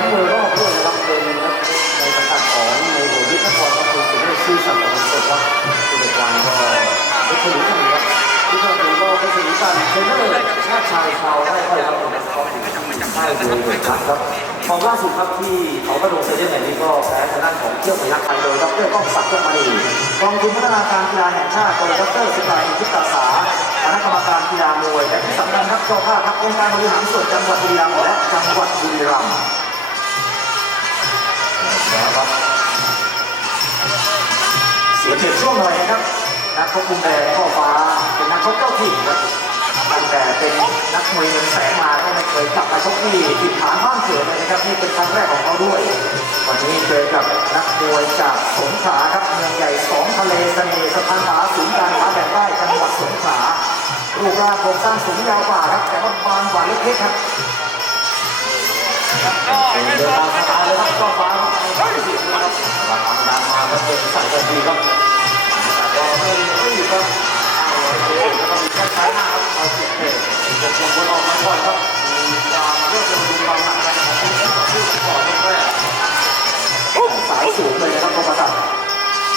มป์มวยรอบด้วยนะครับเป็นนักในสังกัดของในหัวดิทย์นครครับคุณสุเมซื่อสัตย์ของสดครับคุาเอกวันก็เพชรบุรีครับที่เราถือก็เพชรบุกันเทรนเนอรชาติชายชาวไร่อ้อยครับของค่ายมวยเอกครับฟอร์มล่าสุดครับที่เขากระโดดเซเดียมแห่งนี้ก็แพ้ทางด้านของเที่ยวพยักไทยโดยดรก้องศักดิ์เจ้ามาดีกองทุนพัฒนาการกีฬาแห่งชาติโดยดรสุภาอินทิตาสาคณะกรรมการกีฬามวยและที่สำคัญครับเจ้าภาพครับองค์การบริหารส่วนจังหวัดบุรีรัมย์และจังหวัดบุรีรัมย์ นะครับ เสียเปรียบช่วงหน่อยนะครับ นักชกมุมแดงข้อฟ้า เป็นนักชกเจ้าถิ่นครับตั้งแต่เป็นนักมวยเงินแสนมาก็ไม่เคยกลับมาชกที่ถิ่นฐานบ้านเกิดเลยนะครับนี่เป็นครั้งแรกของเขาด้วย วันนี้เจอกับนักมวยจากสงขลาครับเมืองใหญ่สองทะเลเสน่ห์สะพานขาศูนย์การค้าแบ่งใต้จังหวัดสงขลารูปร่างโครงสร้างสูงยาวกว่าครับแต่ว่าบางกว่าเล็กๆครับ เดินทางสบายเลยครับก็ฟ้าครับไม่เสียนะครับหลังดังมาก็เป็นสายกันดีครับก็ไม่ไม่อยู่ครับเอาเองแล้วก็มีแค่ซ้ายหน้าครับเอาเสียเองจะลงบนออกมาก่อนครับมีการเลือกลงดูความหนักกันของผู้ต่อสู้ก่อนแรกสายสูงเลยนะครับกรมตัด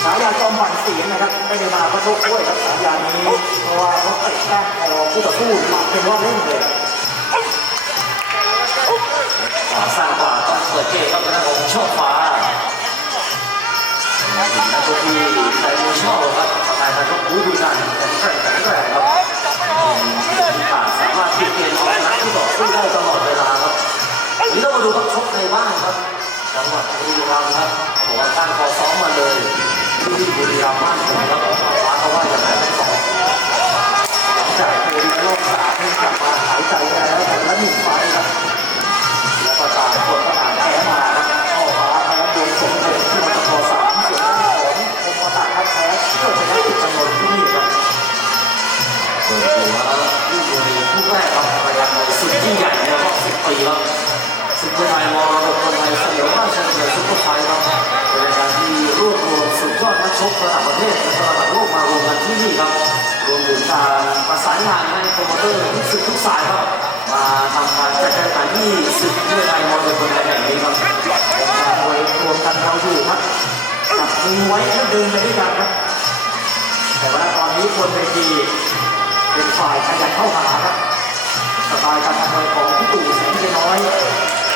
ฉายยาจอมหวันเสียงนะครับไม่ได้มาประชกด้วยครับฉายยานี้เพราะว่าเขาเตะแก้มคอผู้ต่อสู้มาเป็นว่าเล่นเลย ดเกมครับเป็นของช่อฟ้านักชกที่ใครไม่ชอบครับสไตล์การชกบูดูกันแข็งแกร่งแข็งแกร่งครับที่าสามารถพลิกเกมเอาชนะที่ต่อสู้ได้ตลอดเวลาครับวันนี้ต้องมาดูครับชกในบ้านครับจังหวัดบุรีรัมย์ครับบอกว่าตั้งคอซ้อมมาเลยที่บุรีรัมย์บ้านผมครับฟ้าเขาว่าอย่างไรทั้งสองหลังจากเคยรอบสามที่กลับมาหายใจได้แล้วแต่ละหนึ่งไฟครับแล้วก็ตามคนก็ สายครับ มาทำการจัดการแข่งขันที่ศึกมวยไทยมรดกคนไทยแห่งนี้ครับองค์การมวยรวมกันเราอยู่ครับจับมือไว้แล้วเดินไปด้วยกันครับ แต่ว่าตอนนี้คนเวทีเป็นฝ่ายขยันเข้าหาครับสไตล์การทำงานของพี่ตู่แสงเทน้อย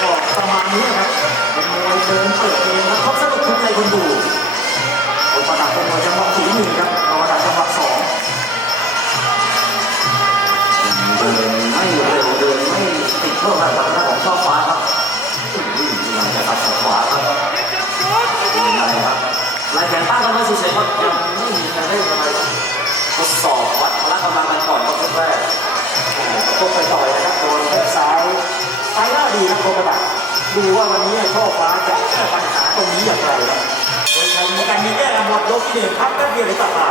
ก็ประมาณนี้ครับเป็นมวยเดินเปิดเกมครับเขาสนุกถูกใจคนดูองค์ประดับเป็นมวยจังหวะสี่หนึ่งครับองค์ประดับ ตั้งกันไว้เฉยๆครับยังไม่มีใครได้อะไรทดสอบวัดพละกำลังกันก่อนครับแรกโอ้โหต้องไปต่อยนะครับโดนแข้งซ้ายซ้ายหน้าดีครับโคมบัตดูว่าวันนี้ช่อฟ้าจะแก้ปัญหาตรงนี้อย่างไรครับโดยใช้มีการมีแก้ลำดับยกที่หนึ่งครับแป๊บเดียวเลยตัดมา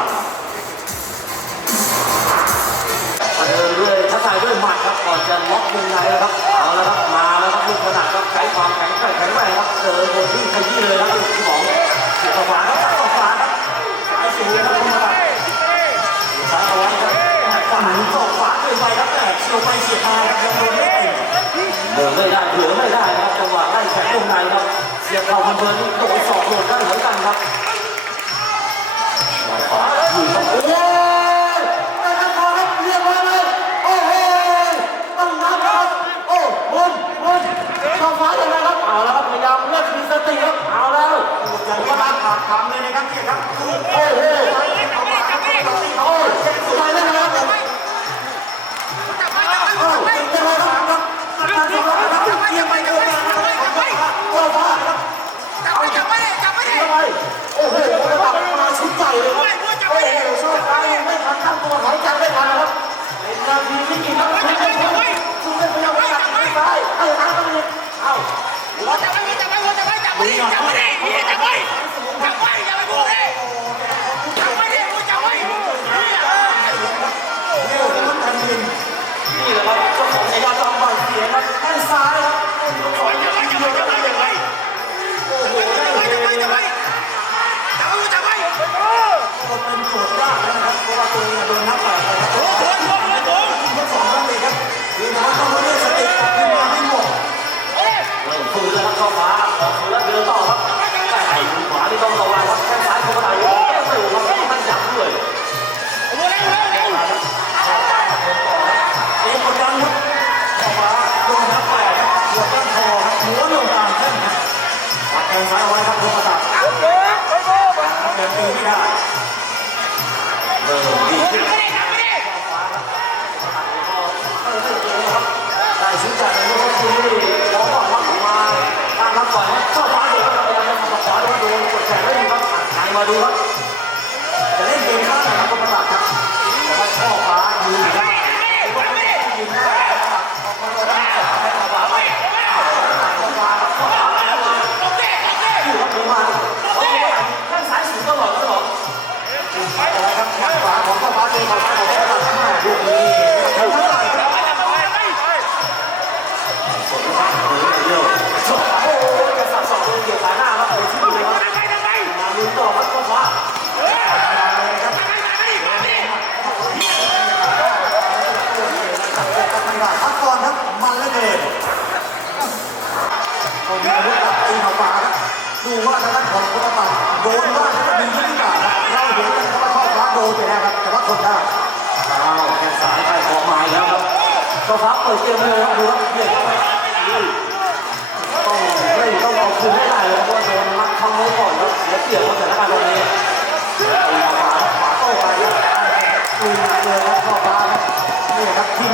เดินเรื่อยทักทายด้วยหมัดครับก่อนจะล็อกวงในแล้วครับเอาแล้วครับมาแล้วครับลูกขนาดครับใช้ความแข็งแกร่งแข็งแรงครับเดินบนวิ่งขยี้เลยครับลูกที่สองเสียบขวาครับตัดขวาครับ ต่เฉียวไปเสียดมาครับยังโดนไม่ติดเดินไม่ได้เหลือไม่ได้ครับจังหวะไล่แขนตรงในครับเสียบเข่าพันเพลินโดนสอกโดนได้เหมือนกันครับขวาอยู่ครับโอ้ เดินซ้ายเอาไว้ครับคุณประตับเดินตีไม่ได้ มีอาวุตีเขาฟ้านดูว่าทางด้าองคนละปัดโดนว่าจะมียุทธกาเราเห็นกันว่าช่อฟ้าโดนไปแล้วครับแต่ว่าทนได้อ้าวแข่สายไปพอมาแล้วครับช่อฟ้าเปิดเกมเลยครับดูครับเด็กต้องเร่งต้องเอาคืนให้ได้เลยครับเพราะโดนมัดเข้าไว้ก่อนแล้วเสียเปรียราะสถานการณ์ตรนี้ตีเขาฟ้าข้าโตไปแล้วตีหนักเลยครับช่อฟ้านี่ครับทิ้ง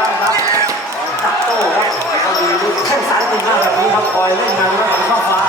ตั้งรับจับโต้ครับเขาดีลูกแข้งซ้ายดีมากแบบนี้ครับคอยเล่นงานแล้วของข้อฟ้า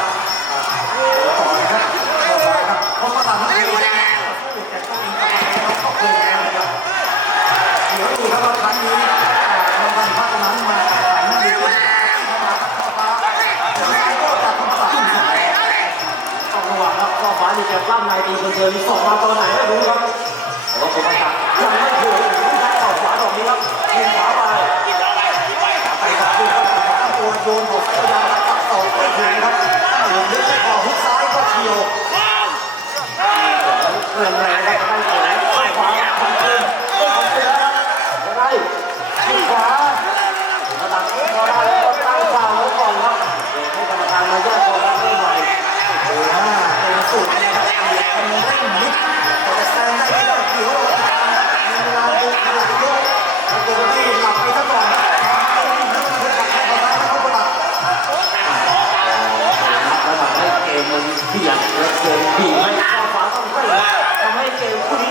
เดือดและเกินบีบมันข้าฟ้าต้องไม่ทำให้เกมคู่นี้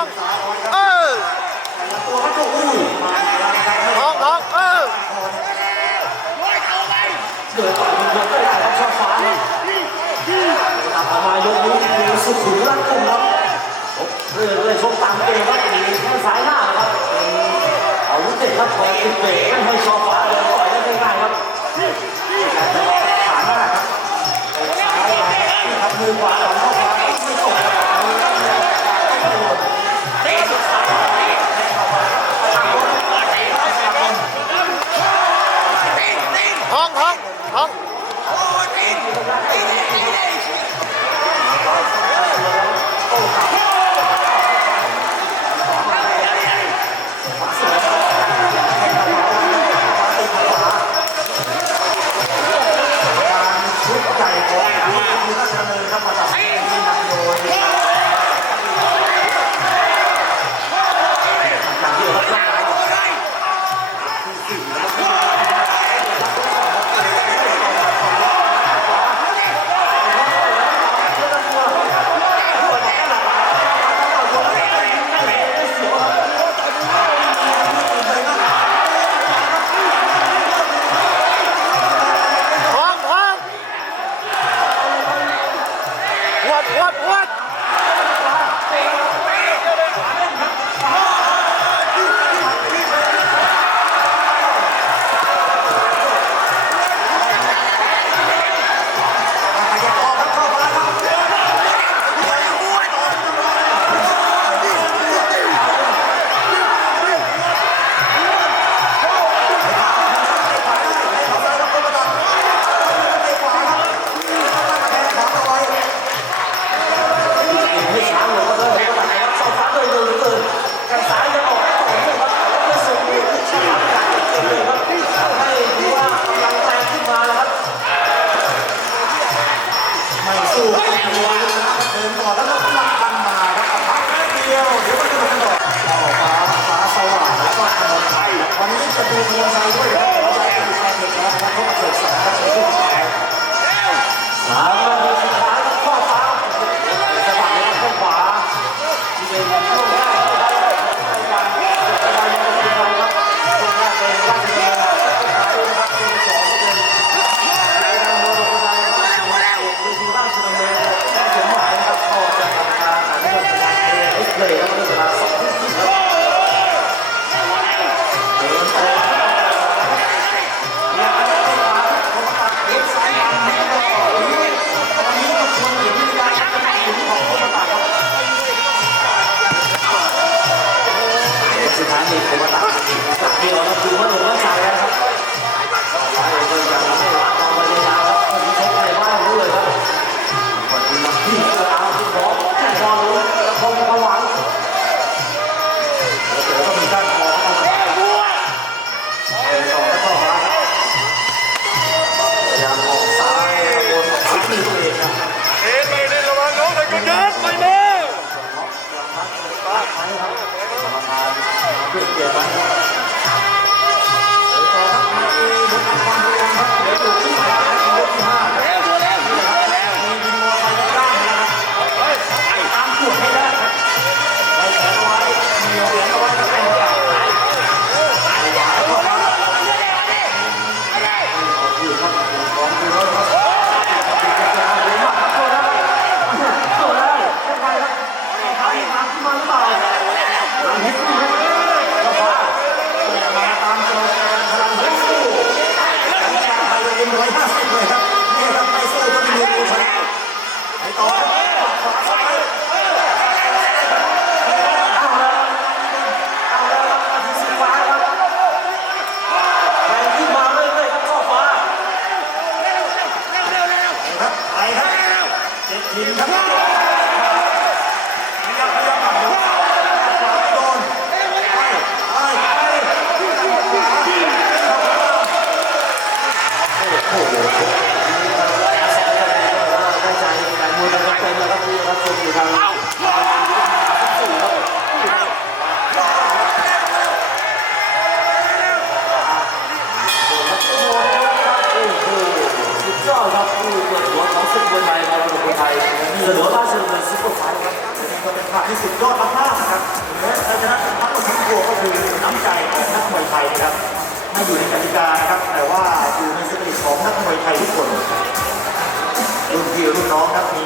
องเออท้องท้องเออมายกนิ้วมือสุขุมรักกุมครับเรื่อยเรื่อยชกตามเกมครับมีแข้งซ้ายหน้าครับเอาวุ้นเตะครับคอยติดเตะไม่ให้ชอฟ้าเลยต่อยได้ง่ายครับขาหน้าครับซ้ายครับมือขวาของเข้าไป เจ็ดทีม หลิบ้าชดำเนินซุปเปอร์ไฟท์ครับก็เป็นภาพที่สุดยอดมากๆนะครับและชันะทั้งหมดทั้งตัวก็คือน้ำใจของนักมวยไทยนะครับไม่อยู่ในกติกานะครับ แต่ว่าอยู่ในสปิริของนักมวยไทยทุกคนรุ่นพี่รุ่นน้องครับมี